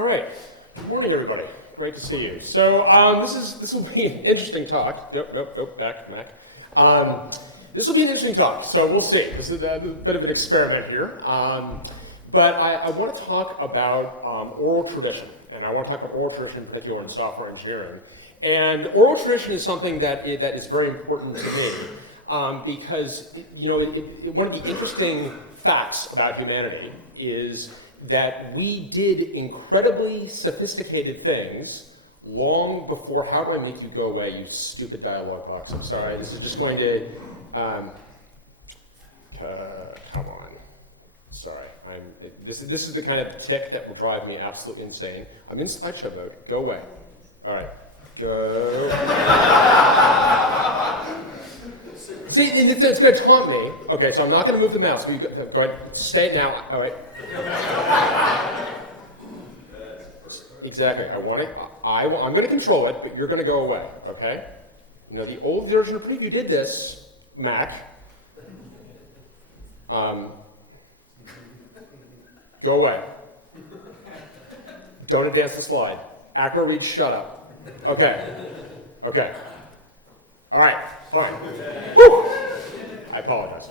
All right. Good morning, everybody. Great to see you. So this will be an interesting talk. Nope. Back. This will be an interesting talk. So we'll see. This is a bit of an experiment here. But I want to talk about oral tradition, and I want to talk about oral tradition in particular in software engineering. And oral tradition is something that is very important to me because one of the interesting facts about humanity is that we did incredibly sophisticated things long before. How do I make you go away, you stupid dialog box? I'm sorry. This is just going to come on. Sorry, this is the kind of tick that will drive me absolutely insane. I'm in slideshow mode. Go away. All right, go. See, it's going to taunt me. Okay, so I'm not going to move the mouse. Will you go ahead, stay it now. All right. Exactly. I'm going to control it, but you're going to go away. Okay. The old version of Preview did this. Mac. Go away. Don't advance the slide. Acro read, shut up. Okay. All right, fine. Woo! I apologize.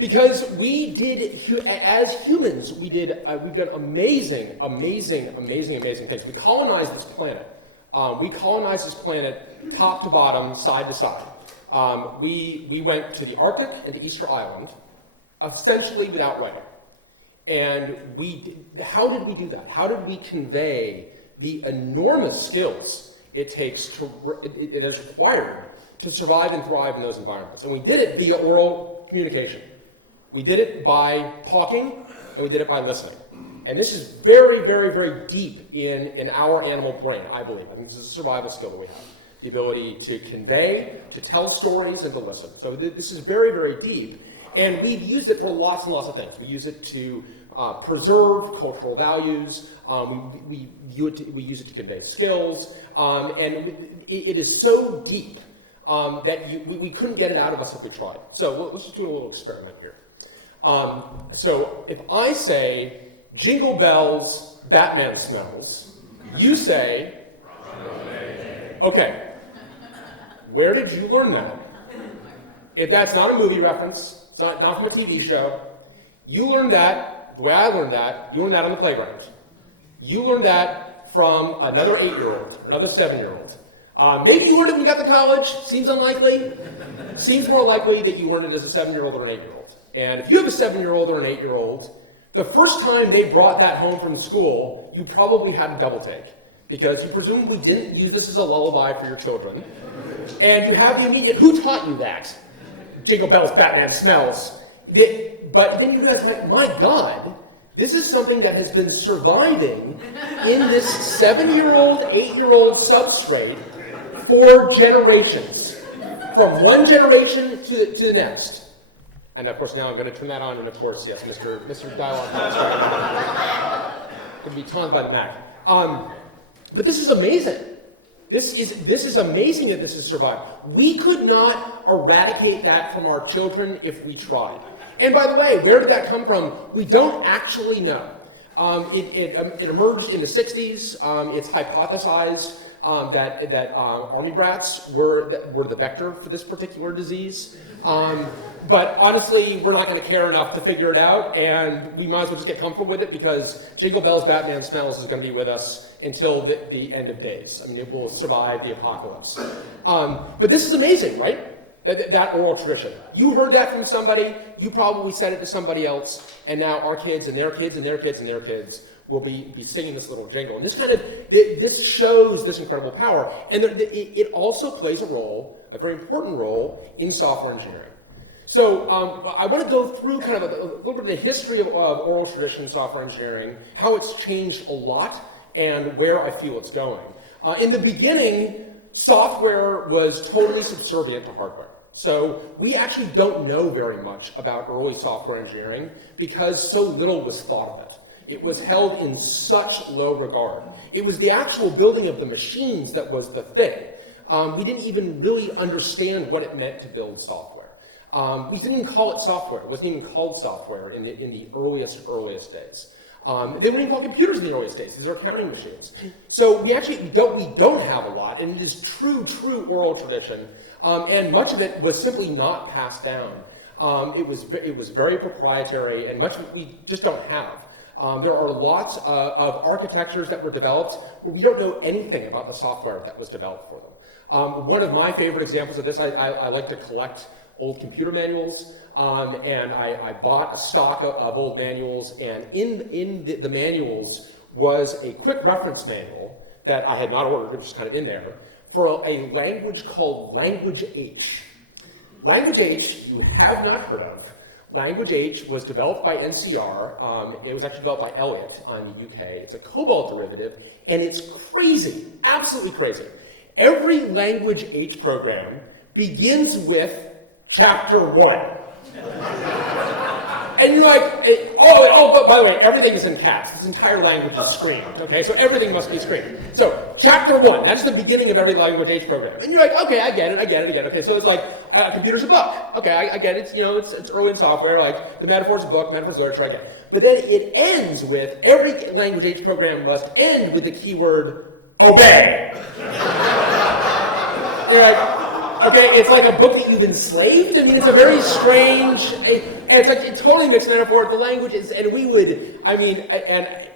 Because we did, as humans, we've done amazing things. We colonized this planet. Top to bottom, side to side. We went to the Arctic and to Easter Island, essentially without writing. And how did we do that? How did we convey the enormous skills it is required to survive and thrive in those environments? And we did it via oral communication. We did it by talking, and we did it by listening. And this is very, very, very deep in our animal brain, I believe. I think this is a survival skill that we have. The ability to convey, to tell stories, and to listen. So this is very, very deep. And we've used it for lots and lots of things. We use it to preserve cultural values. We use it to convey skills. And it is so deep that we couldn't get it out of us if we tried. So let's just do a little experiment here. So if I say, Jingle Bells Batman Smells, you say, okay, where did you learn that? If that's not a movie reference, it's not from a TV show. You learned that, the way I learned that, you learned that on the playground. You learned that from another 8-year-old, another 7-year-old. Maybe you learned it when you got to college. Seems unlikely. Seems more likely that you learned it as a 7-year-old or an 8-year-old. And if you have a 7-year-old or an 8-year-old, the first time they brought that home from school, you probably had a double take. Because you presumably didn't use this as a lullaby for your children. And you have the immediate, who taught you that? Jingle Bells Batman Smells. But then you realize, like, my God, this is something that has been surviving in this 7-year-old, 8-year-old substrate for generations. From one generation to the next. And of course now I'm going to turn that on, and of course, yes, Mr. Dialogue going to be taunted by the Mac. But this is amazing. This is amazing that this has survived. We could not eradicate that from our children if we tried. And by the way, where did that come from? We don't actually know. It emerged in the 60s. It's hypothesized that army brats were the vector for this particular disease. But honestly, we're not going to care enough to figure it out, and we might as well just get comfortable with it because Jingle Bells Batman Smells is going to be with us until the end of days. I mean, it will survive the apocalypse. But this is amazing, right? That oral tradition. You heard that from somebody, you probably said it to somebody else, and now our kids and their kids and their kids and their kids will be singing this little jingle. And this shows this incredible power. And it also plays a very important role in software engineering. So I want to go through kind of a little bit of the history of oral tradition in software engineering, how it's changed a lot, and where I feel it's going. In the beginning, software was totally subservient to hardware. So we actually don't know very much about early software engineering because so little was thought of it. It was held in such low regard. It was the actual building of the machines that was the thing. We didn't even really understand what it meant to build software. We didn't even call it software. It wasn't even called software in the earliest days. They weren't even called computers in the earliest days. These are counting machines. So we don't have a lot, and it is true oral tradition, and much of it was simply not passed down. It was very proprietary, and much of it we just don't have. There are lots of architectures that were developed where we don't know anything about the software that was developed for them. One of my favorite examples of this, I like to collect old computer manuals, and I bought a stock of old manuals, and in the manuals was a quick reference manual that I had not ordered, it was just kind of in there, for a language called Language H. Language H, you have not heard of. Language H was developed by NCR. It was actually developed by Elliott on the UK. It's a COBOL derivative, and it's crazy, absolutely crazy. Every Language H program begins with Chapter 1. And you're like, but by the way, everything is in caps. This entire language is screamed, okay? So everything must be screamed. So Chapter 1, that's the beginning of every Language H program. And you're like, okay, I get it. Okay, so it's like, a computer's a book. Okay, I get it. It's early in software, like the metaphor's a book, metaphor's literature, I get it. But then it ends with, every Language H program must end with the keyword obey. You're like, okay, it's like a book that you've enslaved. I mean, it's a very strange, it's like a totally mixed metaphor. The language is, and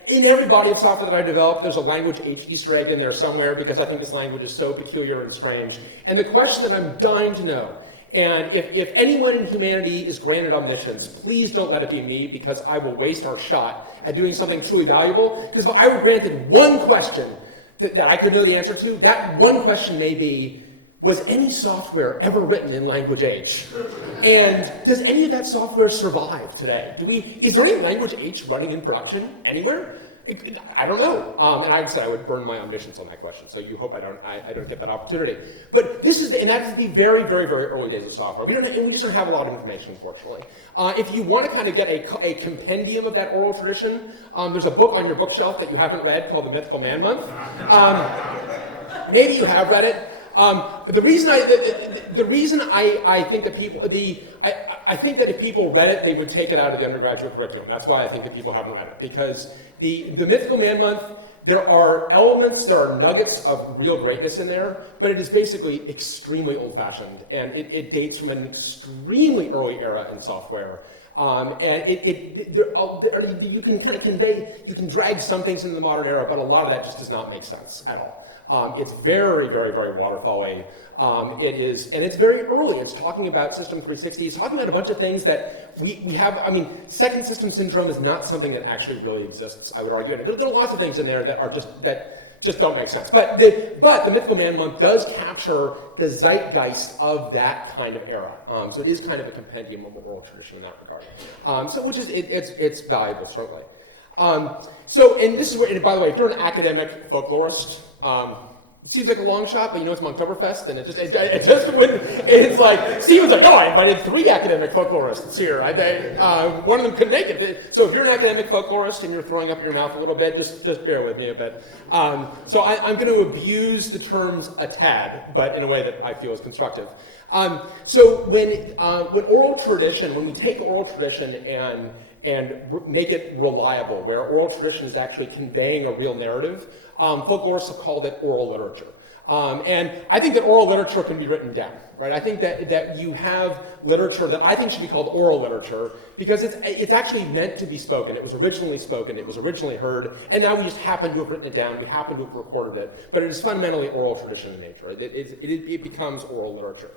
in every body of software that I develop, there's a Language H Easter egg in there somewhere because I think this language is so peculiar and strange. And the question that I'm dying to know, and if anyone in humanity is granted omniscience, please don't let it be me, because I will waste our shot at doing something truly valuable. Because if I were granted one question that I could know the answer to, that one question may be, was any software ever written in Language H? And does any of that software survive today? Is there any Language H running in production anywhere? I don't know. And I said I would burn my omniscience on that question. So you hope I don't get that opportunity. But that is the very, very, very early days of software. We just don't have a lot of information, unfortunately. If you want to kind of get a compendium of that oral tradition, there's a book on your bookshelf that you haven't read called The Mythical ManMonth. Maybe you have read it. The reason I think that I think that if people read it, they would take it out of the undergraduate curriculum. That's why I think that people haven't read it, because the Mythical ManMonth, there are elements, there are nuggets of real greatness in there, but it is basically extremely old-fashioned, and it dates from an extremely early era in software. And you can kind of you can drag some things into the modern era, but a lot of that just does not make sense at all. It's very, very, very waterfall-y. It's very early. It's talking about System 360. It's talking about a bunch of things that we have. I mean, second system syndrome is not something that actually really exists, I would argue. And there are lots of things in there that are just don't make sense. But the Mythical ManMonth does capture the zeitgeist of that kind of era. So it is kind of a compendium of oral tradition in that regard. It's valuable, certainly. And this is where, and by the way, if you're an academic folklorist, it seems like a long shot, but it's Monktoberfest, and it just wouldn't. It's like Steven's like, no, I invited 3 academic folklorists here. One of them couldn't make it. So if you're an academic folklorist and you're throwing up in your mouth a little bit, just bear with me a bit. So I'm going to abuse the terms a tad, but in a way that I feel is constructive. So when oral tradition, when we take oral tradition and make it reliable, where oral tradition is actually conveying a real narrative, folklorists have called it oral literature. And I think that oral literature can be written down, right? I think that you have literature that I think should be called oral literature because it's actually meant to be spoken. It was originally spoken, it was originally heard, and now we just happen to have written it down, we happen to have recorded it, but it is fundamentally oral tradition in nature. It becomes oral literature.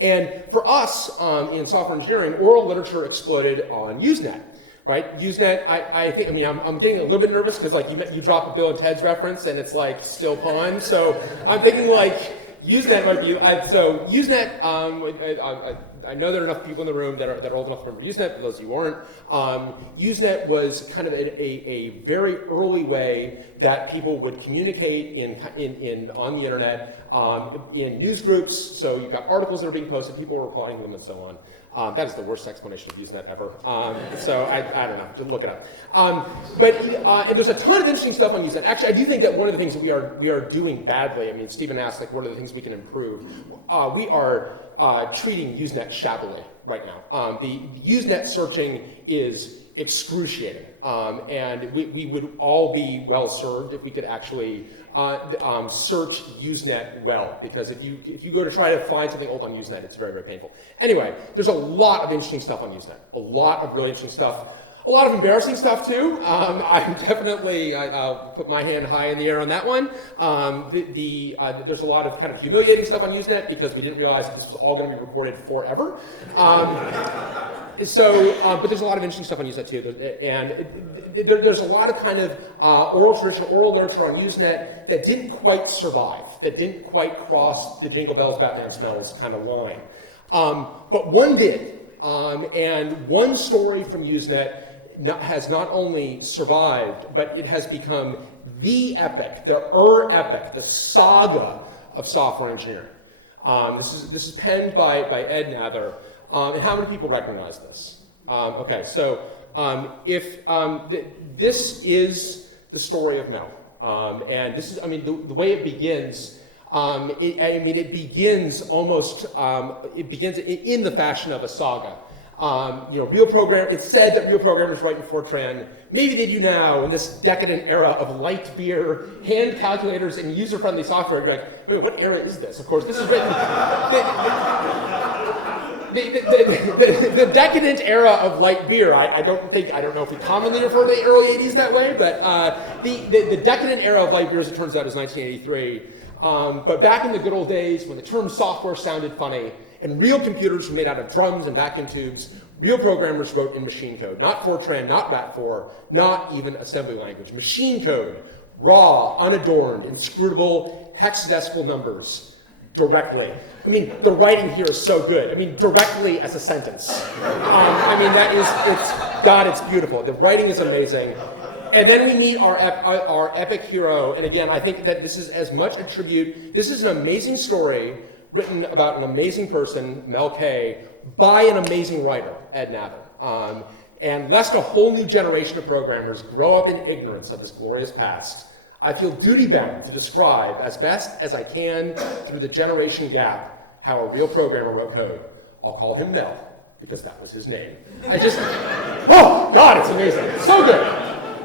And for us in software engineering, oral literature exploded on Usenet. Right, Usenet. I'm getting a little bit nervous because you drop a Bill and Ted's reference and it's like still pond. So I'm thinking Usenet might be. Usenet. I know there are enough people in the room that are old enough to remember Usenet. For those of you who aren't, Usenet was kind of a very early way that people would communicate on the internet in news groups. So you've got articles that are being posted, people are replying to them, and so on. That is the worst explanation of Usenet ever. So I don't know, just look it up. And there's a ton of interesting stuff on Usenet. Actually, I do think that one of the things that we are doing badly, Stephen asked, what are the things we can improve? We are treating Usenet shabbily right now. The Usenet searching is excruciating. And we would all be well served if we could actually search Usenet well, because if you go to try to find something old on Usenet, it's very, very painful. Anyway, there's a lot of interesting stuff on Usenet, a lot of really interesting stuff. A lot of embarrassing stuff too. I'll put my hand high in the air on that one. There's a lot of kind of humiliating stuff on Usenet because we didn't realize that this was all going to be recorded forever. But there's a lot of interesting stuff on Usenet too. And there's a lot of kind of oral literature on Usenet that didn't quite survive, that didn't quite cross the Jingle Bells Batman Smells kind of line. But one did. And one story from Usenet has not only survived, but it has become the epic, the epic, the saga of software engineering. This is penned by Ed Nather. And how many people recognize this? Okay, so this is the story of Mel. And this is, the way it begins, it begins almost, it begins in the fashion of a saga. It's said that real programmers write in FORTRAN. Maybe they do now in this decadent era of light beer, hand calculators, and user-friendly software. You're like, wait, what era is this? Of course, this is written. The decadent era of light beer. I don't know if we commonly refer to the early 80s that way, but the decadent era of light beer, as it turns out, is 1983. But back in the good old days, when the term software sounded funny, and real computers were made out of drums and vacuum tubes, real programmers wrote in machine code. Not Fortran, not Rat4, not even assembly language. Machine code, raw, unadorned, inscrutable, hexadecimal numbers, directly. The writing here is so good. Directly as a sentence. It's beautiful. The writing is amazing. And then we meet our epic hero. And again, I think that this is as much a tribute. This is an amazing story written about an amazing person, Mel Kay, by an amazing writer, Ed Nather. And lest a whole new generation of programmers grow up in ignorance of this glorious past, I feel duty-bound to describe as best as I can through the generation gap how a real programmer wrote code. I'll call him Mel, because that was his name. Oh, God, it's amazing. It's so good.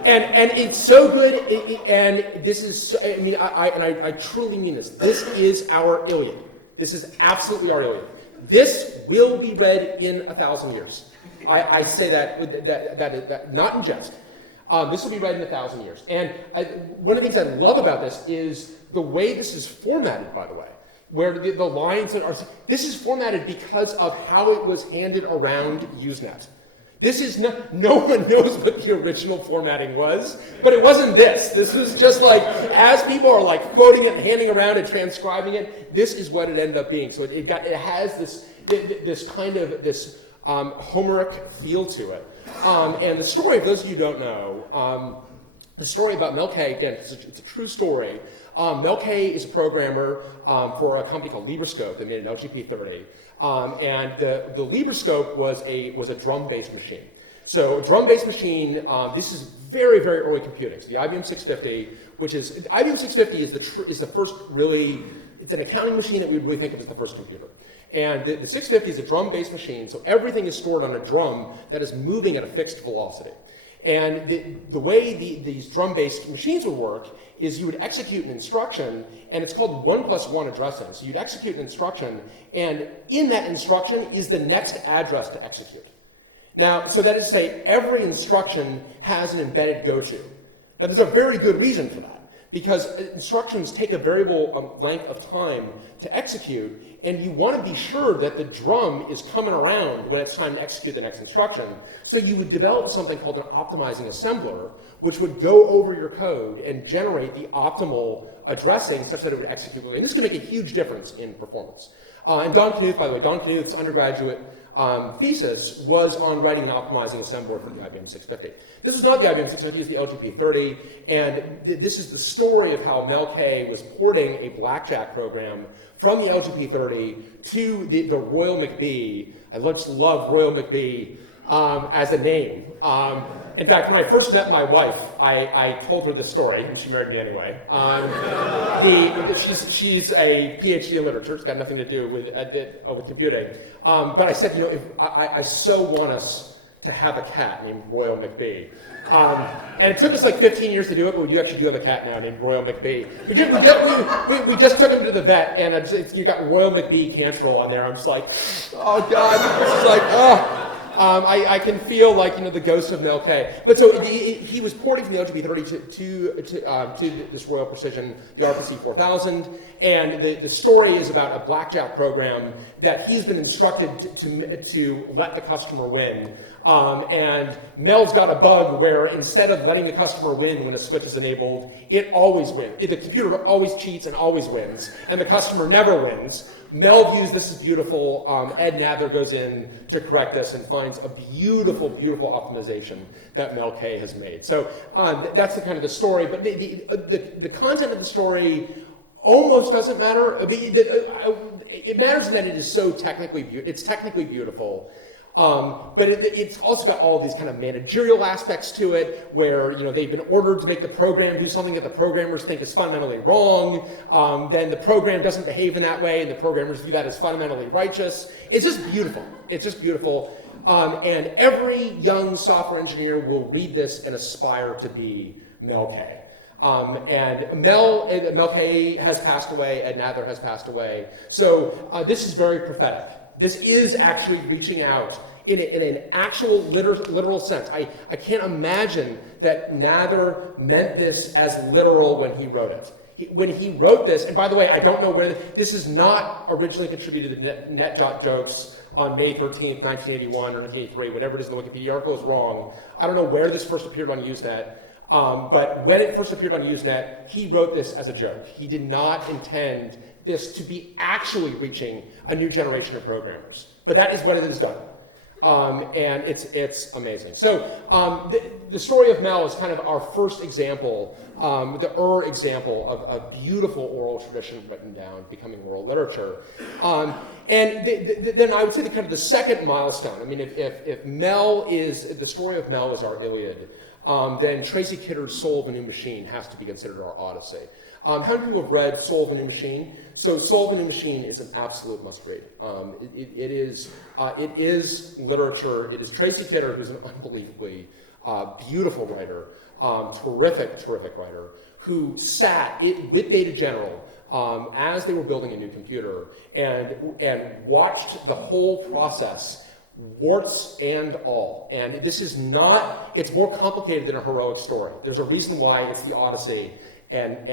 And it's so good, and this is, I truly mean this. This is our Iliad. This is absolutely our Iliad. This will be read in 1,000 years. I say that not in jest. This will be read in 1,000 years. And one of the things I love about this is the way this is formatted, by the way, where the lines are. This is formatted because of how it was handed around Usenet. This is no one knows what the original formatting was, but it wasn't this. This was just as people are quoting it and handing around and transcribing it, this is what it ended up being. So it has this kind of Homeric feel to it. And the story, for those of you who don't know, the story about Mel Kay, again, it's a true story. Mel Kay is a programmer for a company called LibreScope. They made an LGP30. And the LibreScope was a drum-based machine. So a drum-based machine, this is very, very early computing. So the IBM 650, IBM 650 is the first really, it's an accounting machine that we would really think of as the first computer. And the 650 is a drum-based machine, so everything is stored on a drum that is moving at a fixed velocity. And the way these drum-based machines would work is you would execute an instruction, and it's called 1+1 addressing. So you'd execute an instruction, and in that instruction is the next address to execute. Now, so that is to say, every instruction has an embedded goto. Now, there's a very good reason for that, because instructions take a variable length of time to execute, and you want to be sure that the drum is coming around when it's time to execute the next instruction. So you would develop something called an optimizing assembler, which would go over your code and generate the optimal addressing such that it would execute quickly. And this can make a huge difference in performance. And Don Knuth, by the way, Don Knuth's undergraduate thesis was on writing an optimizing assembler for the IBM 650. This is not the IBM 650, it's the LGP30, and this is the story of how Mel Kay was porting a blackjack program from the LGP30 to the Royal McBee. I just love Royal McBee as a name. In fact, when I first met my wife, I told her this story, and she married me anyway. She's a PhD in literature. It's got nothing to do with computing. But I said, if I so want us to have a cat named Royal McBee. And it took us like 15 years to do it, but we actually do have a cat now named Royal McBee. We just took him to the vet, and you got Royal McBee Cantrill on there. I'm just like, oh God, this is like, oh. I can feel like, the ghost of Mel Kay. But so he was porting from the LGB30 to this Royal Precision, the RPC 4000. And the story is about a blackjack program that he's been instructed to let the customer win. And Mel's got a bug where instead of letting the customer win when a switch is enabled, it always wins. The computer always cheats and always wins, and the customer never wins. Mel views this as beautiful. Ed Nather goes in to correct this and finds a beautiful, beautiful optimization that Mel Kay has made. So that's the kind of the story. But the content of the story almost doesn't matter. It matters in that it is so technically beautiful. But it's also got all these kind of managerial aspects to it, where they've been ordered to make the program do something that the programmers think is fundamentally wrong. Then the program doesn't behave in that way, and the programmers view that as fundamentally righteous. It's just beautiful. It's just beautiful. And every young software engineer will read this and aspire to be Mel Kay. And Mel Kay has passed away. Ed Nather has passed away. So this is very prophetic. This is actually reaching out in an actual literal sense. I can't imagine that Nather meant this as literal when he wrote it. When he wrote this, and by the way, I don't know where this is not originally contributed to NetJot jokes on May 13th, 1981 or 1983, whatever it is in the Wikipedia article is wrong. I don't know where this first appeared on Usenet. But when it first appeared on Usenet, he wrote this as a joke. He did not intend this to be actually reaching a new generation of programmers. But that is what it has done. And it's amazing. So the story of Mel is kind of our first example, the example of a beautiful oral tradition written down, becoming oral literature. And then I would say the second milestone. I mean, if Mel is, the story of Mel is our Iliad, then Tracy Kidder's Soul of a New Machine has to be considered our Odyssey. How many people have read Soul of a New Machine? So Soul of a New Machine is an absolute must-read. It is literature. It is Tracy Kidder, who's an unbelievably beautiful writer, terrific writer, who sat with Data General as they were building a new computer and watched the whole process, warts and all. And this is not, it's more complicated than a heroic story. There's a reason why it's the Odyssey and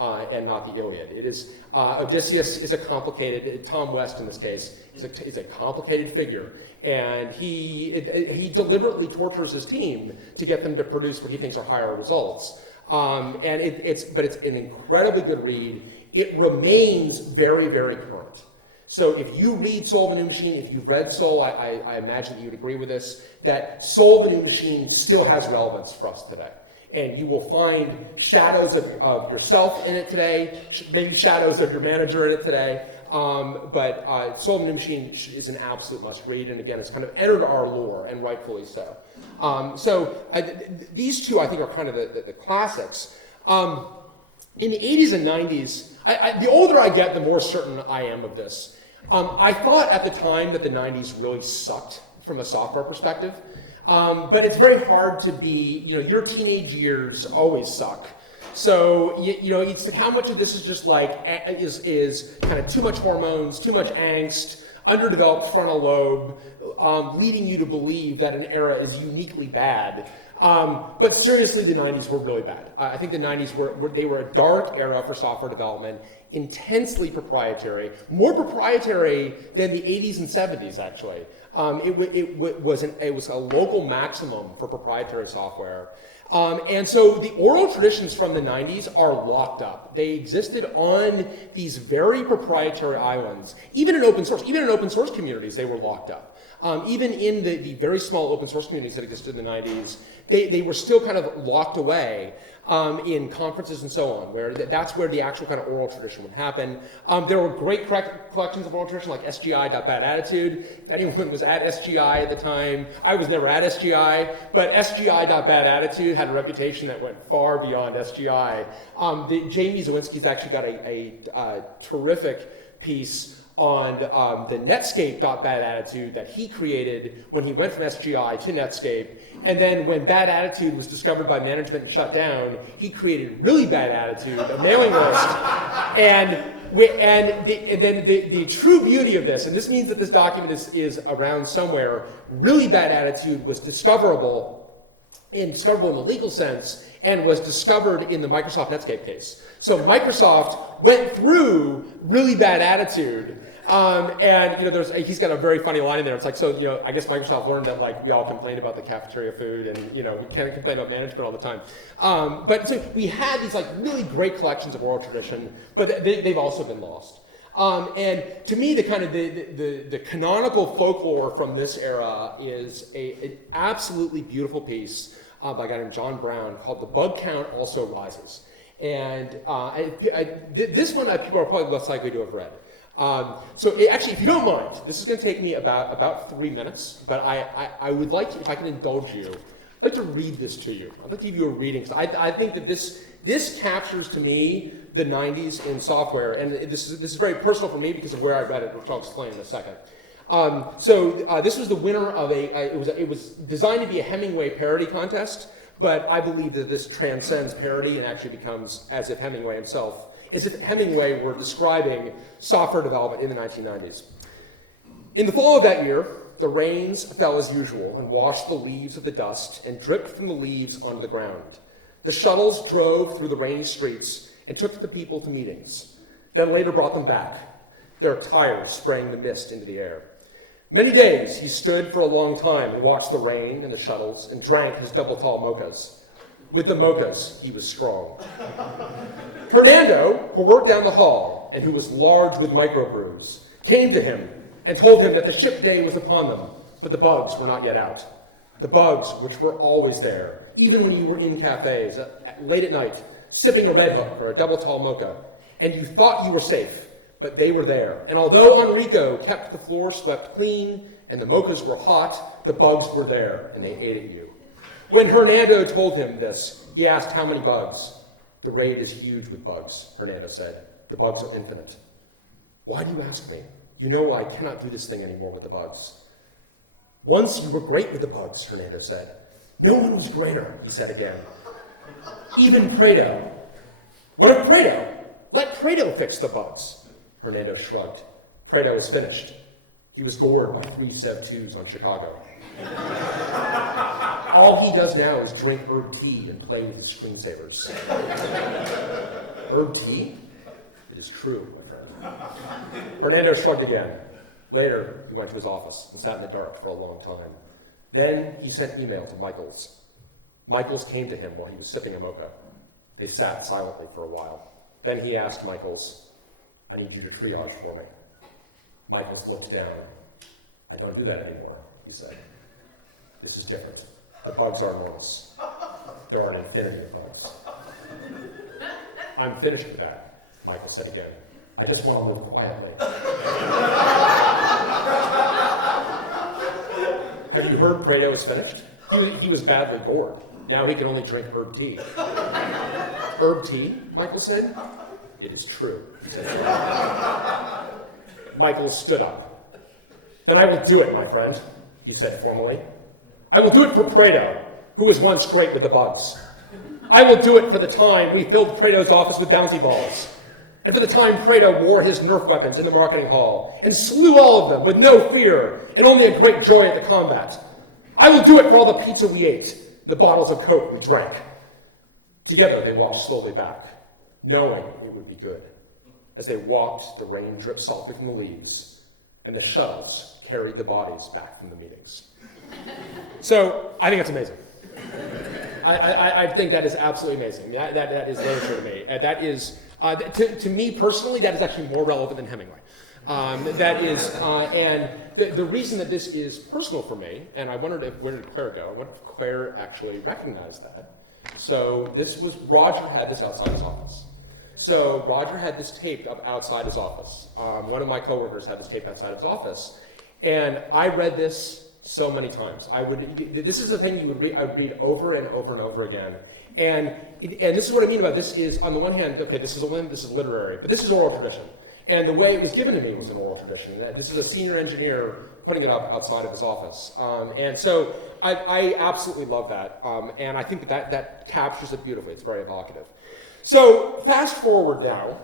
not the Iliad. It is, Odysseus is a complicated, Tom West in this case, is a complicated figure. And he deliberately tortures his team to get them to produce what he thinks are higher results. And it's an incredibly good read. It remains very, very current. So if you read Soul of a New Machine, if you've read Soul, I imagine that you would agree with this, that Soul of a New Machine still has relevance for us today. And you will find shadows of yourself in it today, maybe shadows of your manager in it today. But Soul of a New Machine is an absolute must read, and again, it's kind of entered our lore, and rightfully so. These two, I think, are kind of the classics. In the 80s and 90s, the older I get, the more certain I am of this. I thought at the time that the 90s really sucked from a software perspective. But it's very hard to be, your teenage years always suck. So, it's like how much of this is just like, is kind of too much hormones, too much angst, underdeveloped frontal lobe, leading you to believe that an era is uniquely bad. But seriously, the 90s were really bad. I think the 90s were a dark era for software development, intensely proprietary, more proprietary than the 80s and 70s, actually. It was a local maximum for proprietary software. And so the oral traditions from the 90s are locked up. They existed on these very proprietary islands. Even in open source communities, they were locked up. Even in the very small open source communities that existed in the 90s, they were still kind of locked away in conferences and so on, where that's where the actual kind of oral tradition would happen. There were great collections of oral tradition like SGI.Bad Attitude. If anyone was at SGI at the time, I was never at SGI, but SGI.Bad Attitude had a reputation that went far beyond SGI. Jamie Zawinski's actually got a terrific piece on the Netscape.bad attitude that he created when he went from SGI to Netscape. And then when bad attitude was discovered by management and shut down, he created really bad attitude, a mailing list. And then the true beauty of this, and this means that this document is around somewhere, really bad attitude was discoverable in the legal sense, and was discovered in the Microsoft Netscape case. So Microsoft went through really bad attitude, and he's got a very funny line in there. It's like, so I guess Microsoft learned that like we all complain about the cafeteria food, and we can't complain about management all the time. But so we had these like really great collections of oral tradition, but they've also been lost. And to me, the kind of the canonical folklore from this era is an absolutely beautiful piece by a guy named John Brown called "The Bug Count Also Rises." And this one people are probably less likely to have read. Actually, if you don't mind, this is going to take me about 3 minutes, but I would like to, if I can indulge you, I'd like to read this to you. I'd like to give you a reading, because I think that this captures to me the 90s in software, and this is very personal for me because of where I read it, which I'll explain in a second. This was the winner of it was designed to be a Hemingway parody contest, but I believe that this transcends parody and actually becomes as if Hemingway were describing software development in the 1990s. In the fall of that year, the rains fell as usual and washed the leaves of the dust and dripped from the leaves onto the ground. The shuttles drove through the rainy streets and took the people to meetings, then later brought them back, their tires spraying the mist into the air. Many days he stood for a long time and watched the rain and the shuttles and drank his double tall mochas. With the mochas, he was strong. Fernando, who worked down the hall and who was large with microbrews, came to him and told him that the ship day was upon them, but the bugs were not yet out. The bugs, which were always there, even when you were in cafes, late at night, sipping a Red Hook or a double tall mocha, and you thought you were safe, but they were there. And although Enrico kept the floor swept clean and the mochas were hot, the bugs were there, and they ate at you. When Hernando told him this, he asked how many bugs. The raid is huge with bugs, Hernando said. The bugs are infinite. Why do you ask me? You know I cannot do this thing anymore with the bugs. Once you were great with the bugs, Hernando said. No one was greater, he said again. Even Prado. What of Prado? Let Prado fix the bugs. Hernando shrugged. Prado is finished. He was gored by 3 Sev-2s on Chicago. All he does now is drink herb tea and play with his screensavers. Herb tea? It is true, my friend. Fernando shrugged again. Later, he went to his office and sat in the dark for a long time. Then he sent email to Michaels. Michaels came to him while he was sipping a mocha. They sat silently for a while. Then he asked Michaels, I need you to triage for me. Michaels looked down. I don't do that anymore, he said. This is different. The bugs are enormous. There are an infinity of bugs. I'm finished with that, Michael said again. I just want to live quietly. Have you heard Prado is finished? He was badly gored. Now he can only drink herb tea. Herb tea, Michael said. It is true, he said. Michael stood up. Then I will do it, my friend, he said formally. I will do it for Prado, who was once great with the bugs. I will do it for the time we filled Prado's office with bouncy balls, and for the time Prado wore his Nerf weapons in the marketing hall and slew all of them with no fear and only a great joy at the combat. I will do it for all the pizza we ate, the bottles of Coke we drank. Together they walked slowly back, knowing it would be good. As they walked, the rain dripped softly from the leaves, and the shuttles carried the bodies back from the meetings. So I think that's amazing. I think that is absolutely amazing. That is literature to me. That is, to me personally, that is actually more relevant than Hemingway. And the reason that this is personal for me, and I wondered where did Claire go? I wonder if Claire actually recognized that. So Roger had this outside his office. So Roger had this taped up outside his office. One of my coworkers had this taped outside of his office. And I read this so many times. This is the thing I would read over and over and over again. And this is what I mean about this is, on the one hand, okay, this is literary, but this is oral tradition. And the way it was given to me was an oral tradition. This is a senior engineer putting it up outside of his office. And so I absolutely love that. And I think that captures it beautifully. It's very evocative. So fast forward now,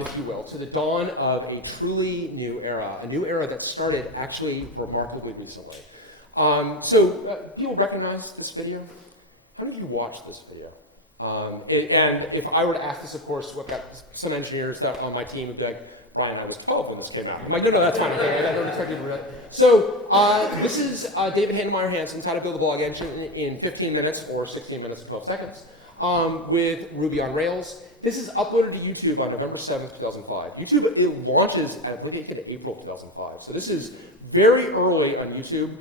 if you will, to the dawn of a truly new era, a new era that started actually remarkably recently. People recognize this video? How many of you watched this video? And if I were to ask this, of course, we've got some engineers that on my team would be like, Brian, I was 12 when this came out. I'm like, no, that's fine. Okay, I don't expect you to do that. So this is David Handelmeyer Hansen's How to Build a Blog Engine in 15 minutes or 16 minutes and 12 seconds with Ruby on Rails. This is uploaded to YouTube on November 7th, 2005. YouTube, it launches, I think, in April 2005. So this is very early on YouTube.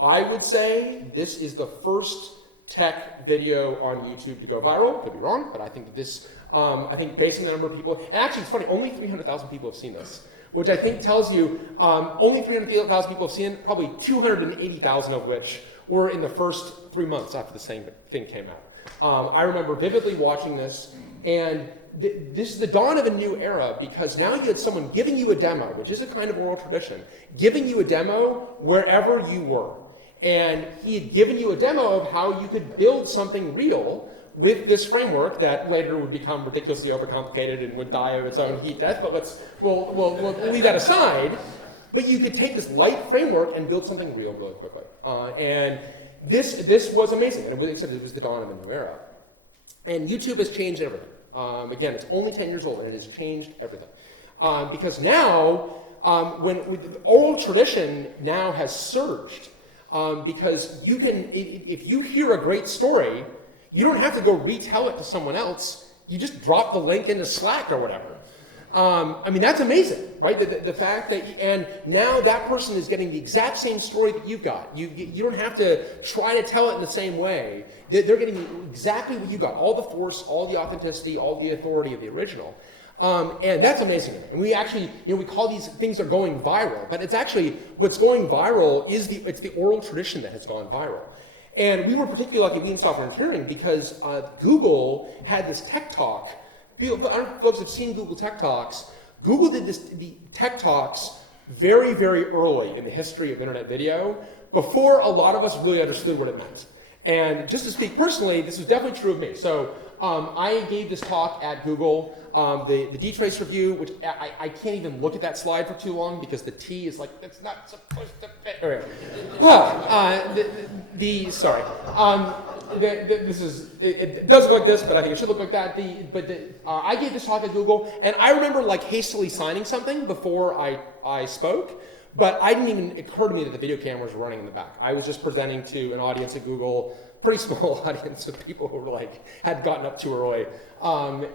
I would say this is the first tech video on YouTube to go viral. Could be wrong, but I think that this, I think based on the number of people, and actually it's funny, only 300,000 people have seen this, which I think tells you only 300,000 people have seen it, probably 280,000 of which were in the first 3 months after the same thing came out. I remember vividly watching this, and this is the dawn of a new era because now you had someone giving you a demo, which is a kind of oral tradition, giving you a demo wherever you were. And he had given you a demo of how you could build something real with this framework that later would become ridiculously overcomplicated and would die of its own heat death, but we'll leave that aside. But you could take this light framework and build something real really quickly. And this was amazing, and except it was the dawn of a new era. And YouTube has changed everything. Again, it's only 10 years old, and it has changed everything. Because now, the oral tradition now has surged. Because you can, if you hear a great story, you don't have to go retell it to someone else. You just drop the link into Slack or whatever. I mean, that's amazing, right? The fact that, and now that person is getting the exact same story that you've got. You don't have to try to tell it in the same way. They're getting exactly what you got, all the force, all the authenticity, all the authority of the original. And that's amazing to me. And we actually, we call these things are going viral, but it's actually, what's going viral is it's the oral tradition that has gone viral. And we were particularly lucky, we in software engineering, because Google had this tech talk. I don't know if folks have seen Google Tech Talks. Google did the Tech Talks very, very early in the history of internet video, before a lot of us really understood what it meant. And just to speak personally, this was definitely true of me. So I gave this talk at Google, the D-Trace review, which I can't even look at that slide for too long because the T is like, it's not supposed to fit. Right. Sorry. This is, it does look like this, but I think it should look like that. I gave this talk at Google, and I remember like hastily signing something before I spoke, but I didn't even occur to me that the video cameras were running in the back. I was just presenting to an audience at Google, pretty small audience of people who were had gotten up too early.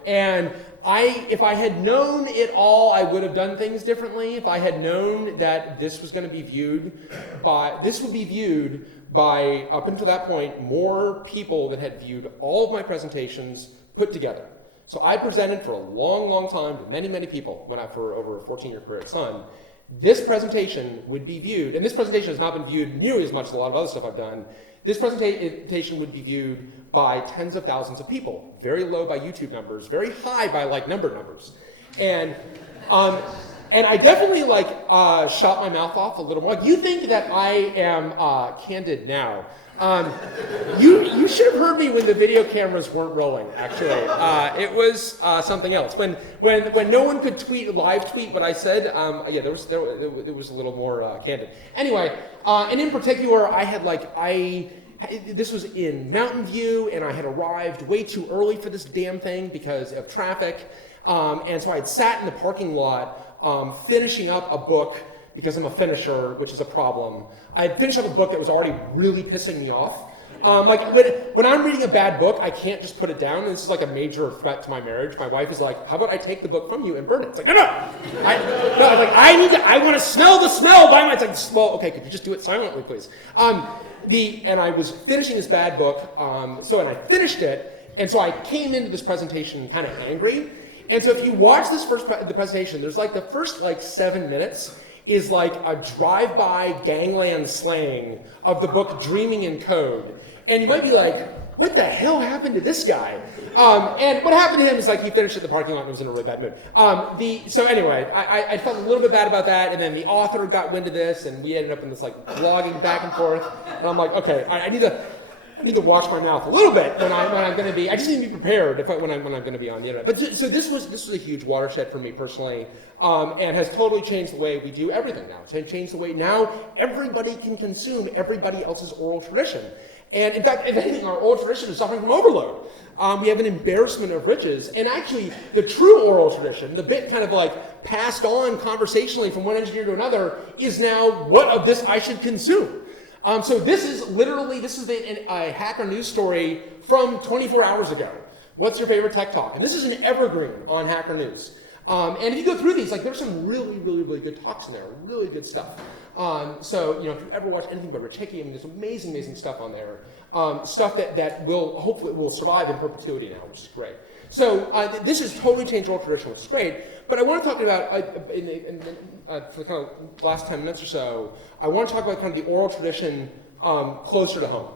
And if I had known it all, I would have done things differently. If I had known that this was going to be viewed by, up until that point, more people that had viewed all of my presentations put together. So I presented for a long, long time to many, many people for over a 14-year career at Sun. This presentation would be viewed, and this presentation has not been viewed nearly as much as a lot of other stuff I've done. This presentation would be viewed by tens of thousands of people. Very low by YouTube numbers, very high by number numbers. And I definitely shot my mouth off a little more. You think that I am candid now. You should have heard me when the video cameras weren't rolling, actually. It was something else. When no one could live tweet what I said, there was a little more candid. Anyway, and in particular, I had this was in Mountain View, and I had arrived way too early for this damn thing because of traffic. And so I had sat in the parking lot finishing up a book because I'm a finisher, which is a problem. I had finished up a book that was already really pissing me off. When I'm reading a bad book, I can't just put it down. And this is a major threat to my marriage. My wife is like, how about I take the book from you and burn it? It's like, no. I want to smell the smell by my, it's like, well, okay, could you just do it silently, please? And I was finishing this bad book, and I finished it, and so I came into this presentation kind of angry. And so if you watch this the presentation, there's the first 7 minutes is a drive-by gangland slang of the book Dreaming in Code. And you might be like, what the hell happened to this guy? And what happened to him is like he finished at the parking lot and was in a really bad mood. So anyway, I felt a little bit bad about that, and then the author got wind of this, and we ended up in this like blogging back and forth. And I'm like, okay, I need to watch my mouth a little bit when I'm going to be. I just need to be prepared when I'm going to be on the internet. But so this was a huge watershed for me personally, and has totally changed the way we do everything now. It's changed the way now everybody can consume everybody else's oral tradition. And in fact, if anything, our oral tradition is suffering from overload. We have an embarrassment of riches. And actually, the true oral tradition, the bit kind of like passed on conversationally from one engineer to another, is now what of this I should consume. So this is a Hacker News story from 24 hours ago. What's your favorite tech talk? And this is an evergreen on Hacker News. And if you go through these, like there's some really, really, really good talks in there, really good stuff. So, if you ever watch anything by Rich Hickey, there's amazing, amazing stuff on there. Stuff that will hopefully survive in perpetuity now, which is great. So this has totally changed oral tradition, which is great. But I want to talk about, for the kind of last 10 minutes or so, I want to talk about kind of the oral tradition closer to home.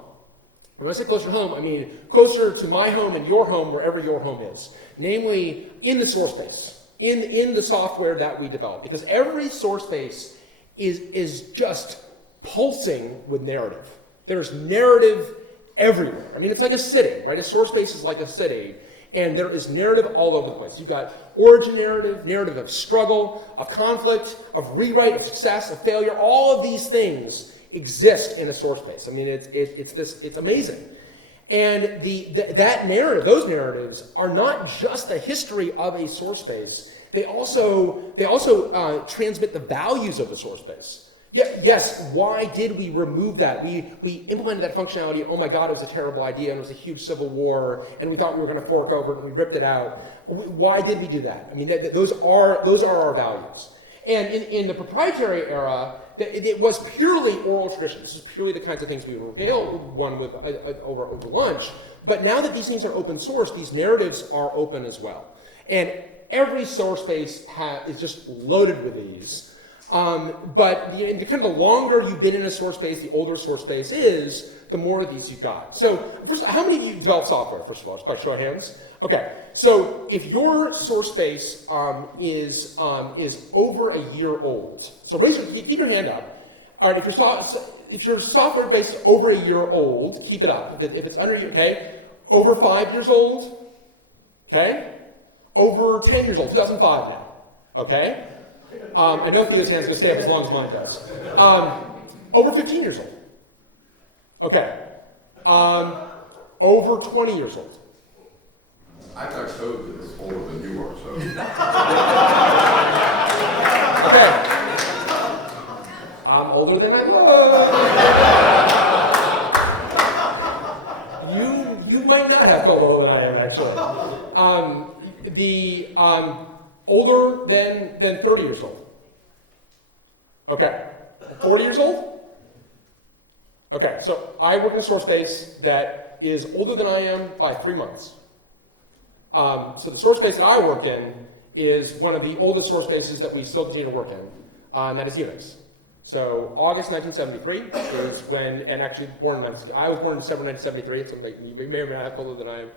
And when I say closer to home, I mean closer to my home and your home, wherever your home is. Namely, in the source base, in the software that we develop. Because every source base is just pulsing with narrative. There's narrative everywhere. I mean, it's like a city, right? A source base is like a city, and there is narrative all over the place. You've got origin narrative, narrative of struggle, of conflict, of rewrite, of success, of failure. All of these things exist in a source base. I mean, it's amazing. And that narrative, those narratives, are not just the history of a source base. They also transmit the values of the source base. Yeah, yes, why did we remove that? We implemented that functionality, and oh my God, it was a terrible idea, and it was a huge civil war, and we thought we were going to fork over it, and we ripped it out. Why did we do that? I mean, those are our values. And in the proprietary era, it was purely oral tradition. This is purely the kinds of things we would regale one with over lunch. But now that these things are open source, these narratives are open as well. And every source base is just loaded with these. But the kind of the longer you've been in a source base, the older source base is, the more of these you've got. So first, how many of you develop software, first of all? Just by show of hands. Okay, so if your source base is over a year old, so keep your hand up. All right, if your software base is over a year old, keep it up. If it's under, okay, over 5 years old, okay, over 10 years old, 2005 now, okay. I know Theo's hand's going to stay up as long as mine does. Over 15 years old. Okay. Over 20 years old. I've got code that's older than you are, so. Okay. I'm older than I look. You might not have code older than I am, actually. Older than 30 years old. Okay. 40 years old? Okay, so I work in a source base that is older than I am by 3 months. So the source base that I work in is one of the oldest source bases that we still continue to work in, and that is Unix. So August 1973 is when, and actually I was born in December 1973, so you may or may not have older than I am.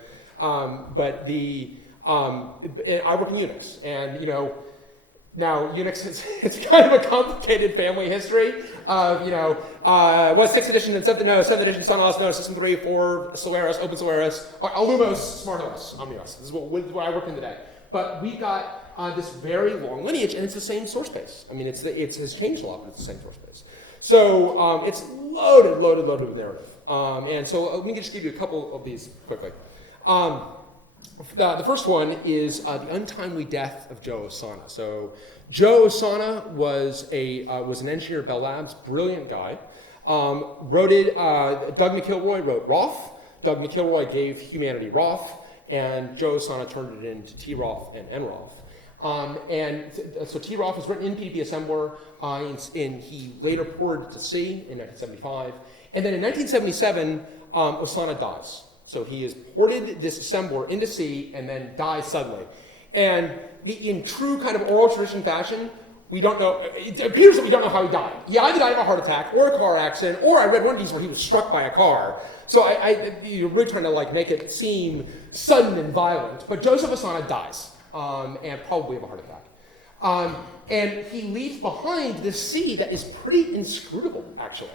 I work in Unix, and now Unix it's kind of a complicated family history of was 6th edition and 7th edition, Sun OS, System 3, 4, Solaris, Open Solaris, Illumos, SmartOS, OmniOS. This is what I work in today. But we've got this very long lineage, and it's the same source base. I mean, it has changed a lot, but it's the same source base. So it's loaded with narrative. And so let me just give you a couple of these quickly. The first one is the untimely death of Joe Asana. So Joe Asana was an engineer at Bell Labs, brilliant guy. Doug McIlroy wrote ROF. Doug McIlroy gave humanity ROF, and Joe Asana turned it into TROF and NROF. So TROF was written in PDP assembler, and he later ported to C in 1975. And then in 1977, Asana dies. So he has ported this assembler into C and then dies suddenly. And in true kind of oral tradition fashion, We don't know, it appears that we don't know how he died. He either died of a heart attack or a car accident, or I read one of these where he was struck by a car. So you're really trying to like make it seem sudden and violent. But Joseph Asana dies, and probably of a heart attack. And he leaves behind this sea that is pretty inscrutable, actually.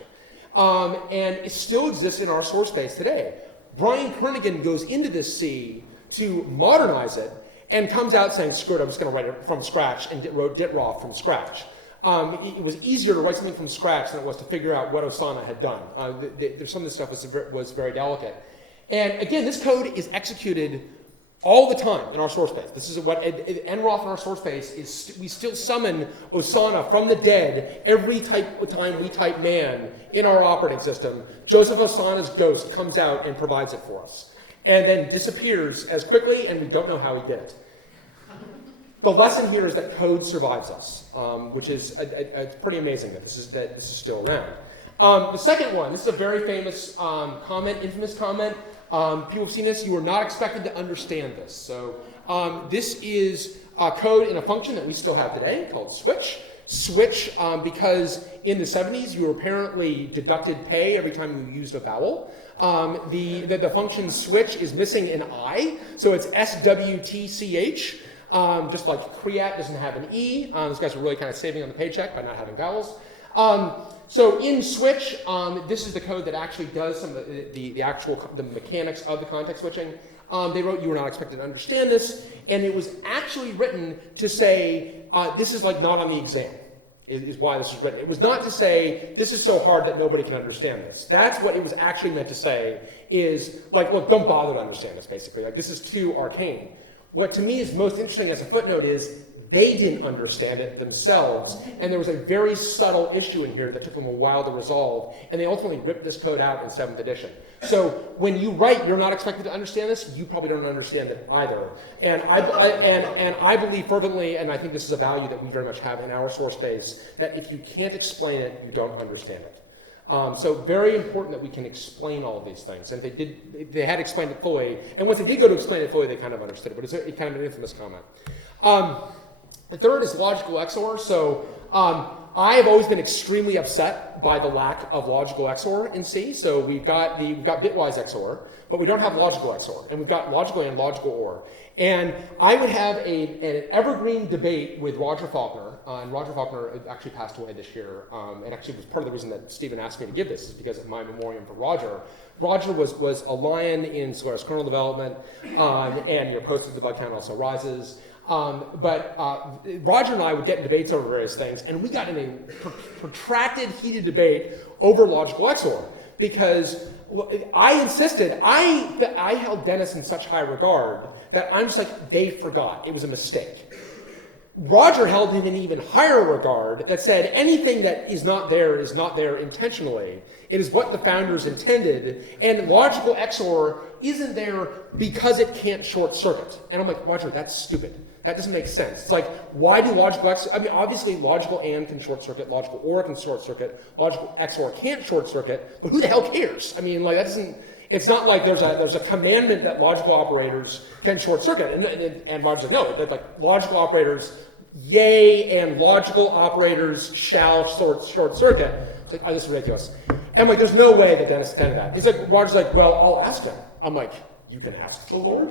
And it still exists in our source base today. Brian Kernighan goes into this sea to modernize it, and comes out saying, screw it, I'm just going to write it from scratch, and wrote DitRaw from scratch. It was easier to write something from scratch than it was to figure out what Asana had done. Some of this stuff was very delicate. And again, this code is executed all the time in our source base. This is what nroff in our source base is. We still summon Asana from the dead every time we type man in our operating system. Joseph Asana's ghost comes out and provides it for us, and then disappears as quickly, and we don't know how he did it. The lesson here is that code survives us, which is it's pretty amazing that this is still around. The second one, this is a very famous comment, infamous comment. People have seen this. You are not expected to understand this. So this is code in a function that we still have today called switch. Switch, because in the 70s you apparently deducted pay every time you used a vowel. The function switch is missing an I, so it's SWTCH, just like creat doesn't have an E. These guys are really kind of saving on the paycheck by not having vowels. So in switch, this is the code that actually does some of the mechanics of the context switching. They wrote, you were not expected to understand this, and it was actually written to say, this is like not on the exam, is why this was written. It was not to say, this is so hard that nobody can understand this. That's what it was actually meant to say, is like, look, don't bother to understand this, basically. Like, this is too arcane. What to me is most interesting as a footnote is, they didn't understand it themselves, and there was a very subtle issue in here that took them a while to resolve, and they ultimately ripped this code out in 7th edition. So when you write, you're not expected to understand this, you probably don't understand it either. And I believe fervently, and I think this is a value that we very much have in our source base, that if you can't explain it, you don't understand it. So very important that we can explain all of these things. And they had explained it fully, and once they did go to explain it fully, they kind of understood it, but it's kind of an infamous comment. The third is logical XOR. So I have always been extremely upset by the lack of logical XOR in C. So we've got bitwise XOR, but we don't have logical XOR, and we've got logical and logical OR. And I would have an evergreen debate with Roger Faulkner, and Roger Faulkner actually passed away this year, and actually was part of the reason that Stephen asked me to give this, is because of my memoriam for Roger. Roger was a lion in Solaris kernel development, and posted the bug count also rises. But Roger and I would get in debates over various things, and we got in a protracted, heated debate over logical XOR, because I insisted, I held Dennis in such high regard that I'm just like, they forgot, it was a mistake. Roger held him in even higher regard that said anything that is not there intentionally. It is what the founders intended, and logical XOR isn't there because it can't short circuit. And I'm like, Roger, that's stupid. That doesn't make sense. It's like, why do logical XOR, I mean, obviously logical AND can short circuit, logical OR can short circuit, logical XOR can't short circuit, but who the hell cares? I mean, like, that doesn't, it's not like there's a commandment that logical operators can short circuit. And Roger's like, no, like logical operators, yay, and logical operators shall short circuit. It's like, oh, this is ridiculous. And I'm like, there's no way that Dennis intended that. He's like, Roger's like, well, I'll ask him. I'm like, you can ask the Lord?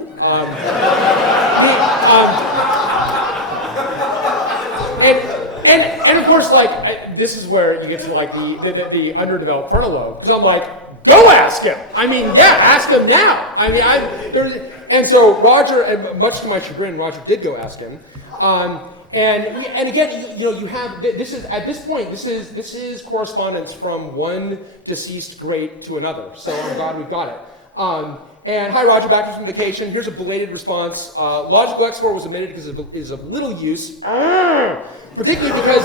And of course, like, this is where you get to like the underdeveloped frontal lobe, because I'm like, go ask him. I mean, yeah, ask him now. I mean, and so Roger, and much to my chagrin, Roger did go ask him. And again, you have, this is, at this point, this is correspondence from one deceased great to another. So I'm glad we've got it. And hi, Roger, back from vacation. Here's a belated response. Logical XOR was omitted because it is of little use, particularly because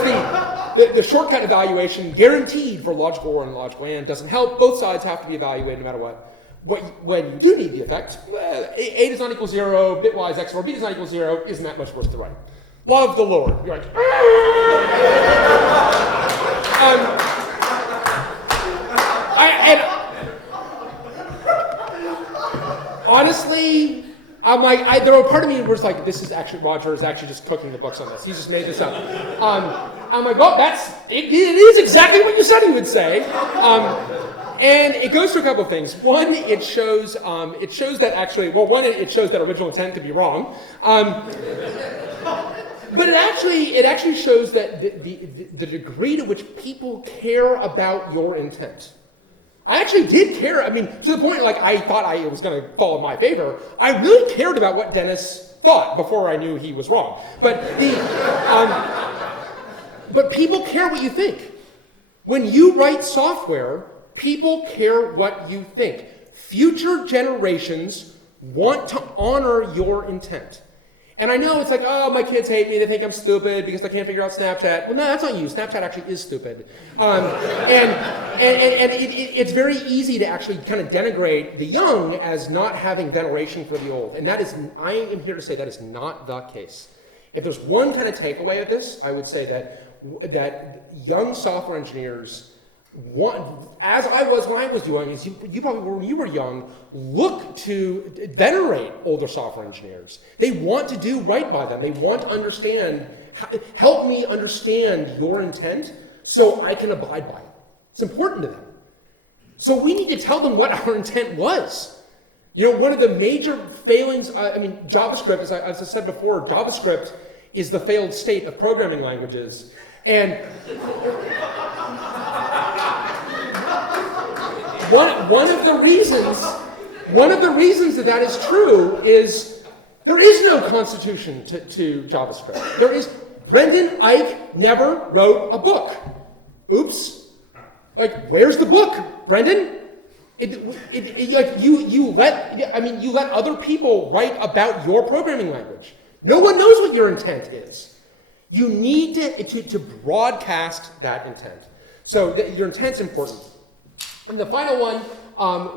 the shortcut evaluation guaranteed for logical OR and logical AND doesn't help. Both sides have to be evaluated no matter what. When you do need the effect, A does not equal 0, bitwise XOR, B does not equal 0, isn't that much worse to write. Love the Lord. You're like, honestly, I'm like, there were part of me was like, this is actually, Roger is actually just cooking the books on this. He's just made this up. I'm like, well, it is exactly what you said he would say. And it goes through a couple of things. One, it shows that actually, well, one, it shows that original intent to be wrong. But it actually shows that the degree to which people care about your intent. I actually did care. I mean, to the point like I thought it was going to fall in my favor. I really cared about what Dennis thought before I knew he was wrong. But but people care what you think. When you write software, people care what you think. Future generations want to honor your intent. And I know it's like, oh, my kids hate me. They think I'm stupid because I can't figure out Snapchat. Well, no, that's not you. Snapchat actually is stupid. And it's very easy to actually kind of denigrate the young as not having veneration for the old. And that is, I am here to say that is not the case. If there's one kind of takeaway of this, I would say that young software engineers want, as I was when I was young, as you probably were when you were young, look to venerate older software engineers. They want to do right by them. They want to understand, help me understand your intent so I can abide by it. It's important to them. So we need to tell them what our intent was. You know, one of the major failings, JavaScript, as I said before, JavaScript is the failed state of programming languages. And one of the reasons that is true is there is no constitution to JavaScript. There is, Brendan Eich never wrote a book. Oops. Like, where's the book, Brendan? You let other people write about your programming language. No one knows what your intent is. You need to broadcast that intent. So your intent's important. And the final one,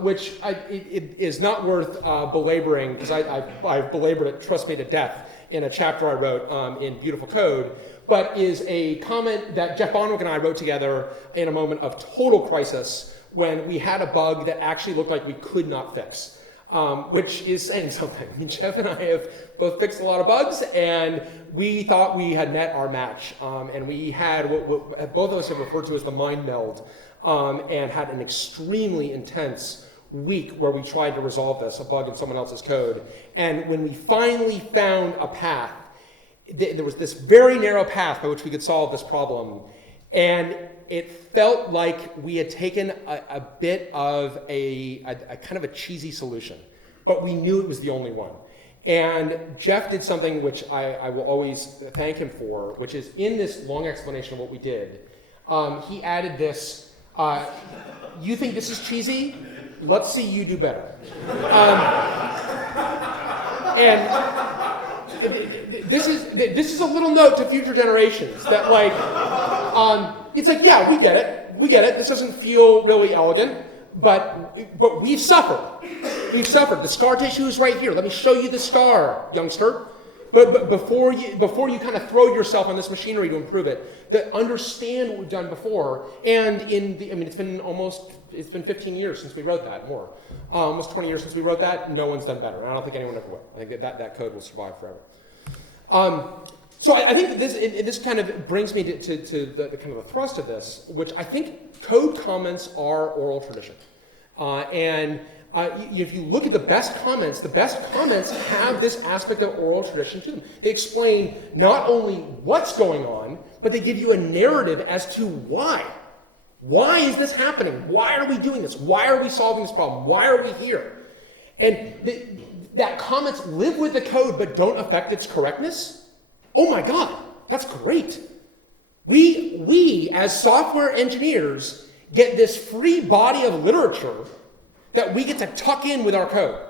which it is not worth belaboring, because I belabored it, trust me, to death in a chapter I wrote in Beautiful Code, but is a comment that Jeff Bonwick and I wrote together in a moment of total crisis when we had a bug that actually looked like we could not fix, which is saying something. I mean, Jeff and I have both fixed a lot of bugs, and we thought we had met our match, and we had what both of us have referred to as the mind meld, and had an extremely intense week where we tried to resolve a bug in someone else's code. And when we finally found a path, there was this very narrow path by which we could solve this problem. And it felt like we had taken a bit of a kind of a cheesy solution, but we knew it was the only one. And Jeff did something which I will always thank him for, which is in this long explanation of what we did, he added this, you think this is cheesy? Let's see you do better. And this is a little note to future generations that like, it's like, yeah, we get it. This doesn't feel really elegant, but we've suffered. We've suffered. The scar tissue is right here. Let me show you the scar, youngster. But before you kind of throw yourself on this machinery to improve it, understand what we've done before. And it's been 15 years since we wrote that, more. Almost 20 years since we wrote that. No one's done better. And I don't think anyone ever will. I think that code will survive forever. So I think that this kind of brings me to the kind of the thrust of this, which I think code comments are oral tradition. If you look at the best comments have this aspect of oral tradition to them. They explain not only what's going on, but they give you a narrative as to why. Why is this happening? Why are we doing this? Why are we solving this problem? Why are we here? And that comments live with the code but don't affect its correctness. Oh my God, that's great. We as software engineers get this free body of literature that we get to tuck in with our code.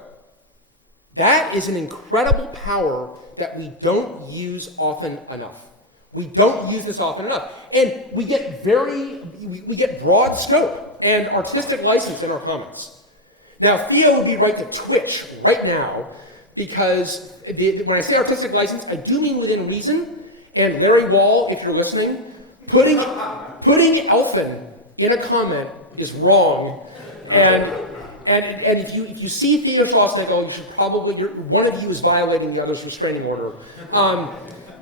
That is an incredible power that we don't use often enough. We don't use this often enough. And we get broad scope and artistic license in our comments. Now, Theo would be right to twitch right now, because when I say artistic license, I do mean within reason. And Larry Wall, if you're listening, putting elfin in a comment is wrong. And And if you see Theo Schlossnickel, you should probably, one of you is violating the other's restraining order. So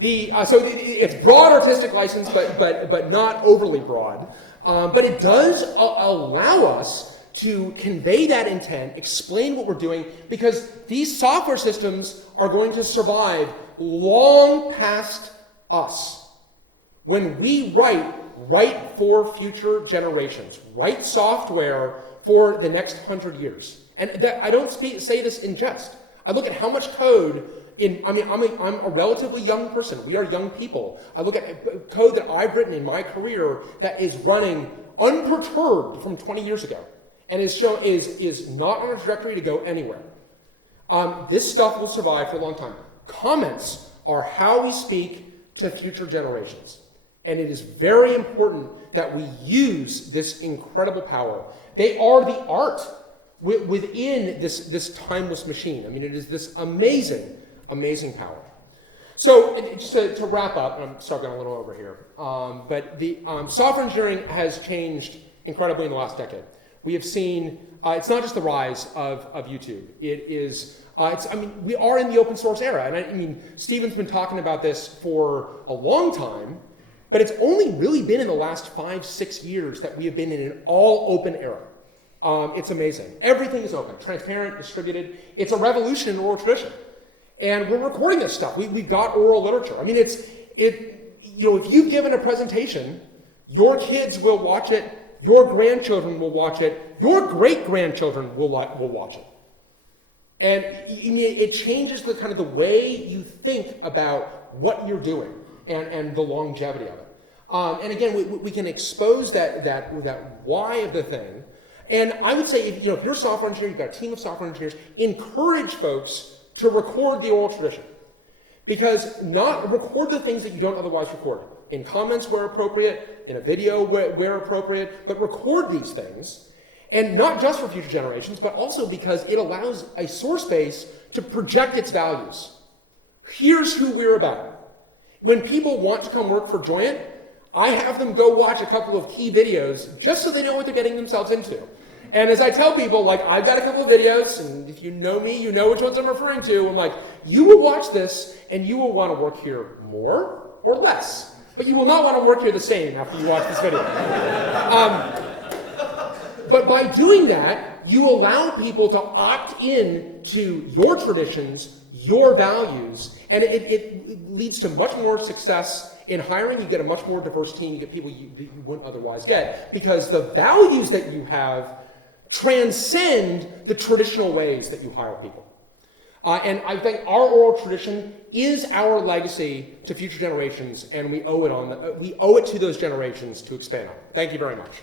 it's broad artistic license, but not overly broad. But it does allow us to convey that intent, explain what we're doing, because these software systems are going to survive long past us. When we write for future generations, write software for the next 100 years. And I don't say this in jest. I look at how much code I'm a relatively young person. We are young people. I look at code that I've written in my career that is running unperturbed from 20 years ago and is not on a trajectory to go anywhere. This stuff will survive for a long time. Comments are how we speak to future generations. And it is very important that we use this incredible power. They are the art within this timeless machine. I mean, it is this amazing, amazing power. So just to wrap up, and I'm struggling a little over here, but the software engineering has changed incredibly in the last decade. We have seen, it's not just the rise of YouTube. It is, we are in the open source era. And Stephen's been talking about this for a long time, but it's only really been in the last 5-6 years that we have been in an all open era. It's amazing. Everything is open, transparent, distributed. It's a revolution in oral tradition. And we're recording this stuff. We've got oral literature. I mean, if you've given a presentation, your kids will watch it, your grandchildren will watch it, your great-grandchildren will watch it. And it changes the kind of the way you think about what you're doing and the longevity of it. And again, we can expose that why of the thing. And I would say, if you're a software engineer, you've got a team of software engineers, encourage folks to record the oral tradition. Because record the things that you don't otherwise record. In comments where appropriate, in a video where appropriate, but record these things. And not just for future generations, but also because it allows a source base to project its values. Here's who we're about. When people want to come work for Joyent, I have them go watch a couple of key videos just so they know what they're getting themselves into. And as I tell people, I've got a couple of videos, and if you know me, you know which ones I'm referring to. I'm like, you will watch this, and you will want to work here more or less. But you will not want to work here the same after you watch this video. But by doing that, you allow people to opt in to your traditions, your values, and it leads to much more success in hiring. You get a much more diverse team. You get people you wouldn't otherwise get, because the values that you have transcend the traditional ways that you hire people. And I think our oral tradition is our legacy to future generations, and we owe it to those generations to expand on. Thank you very much.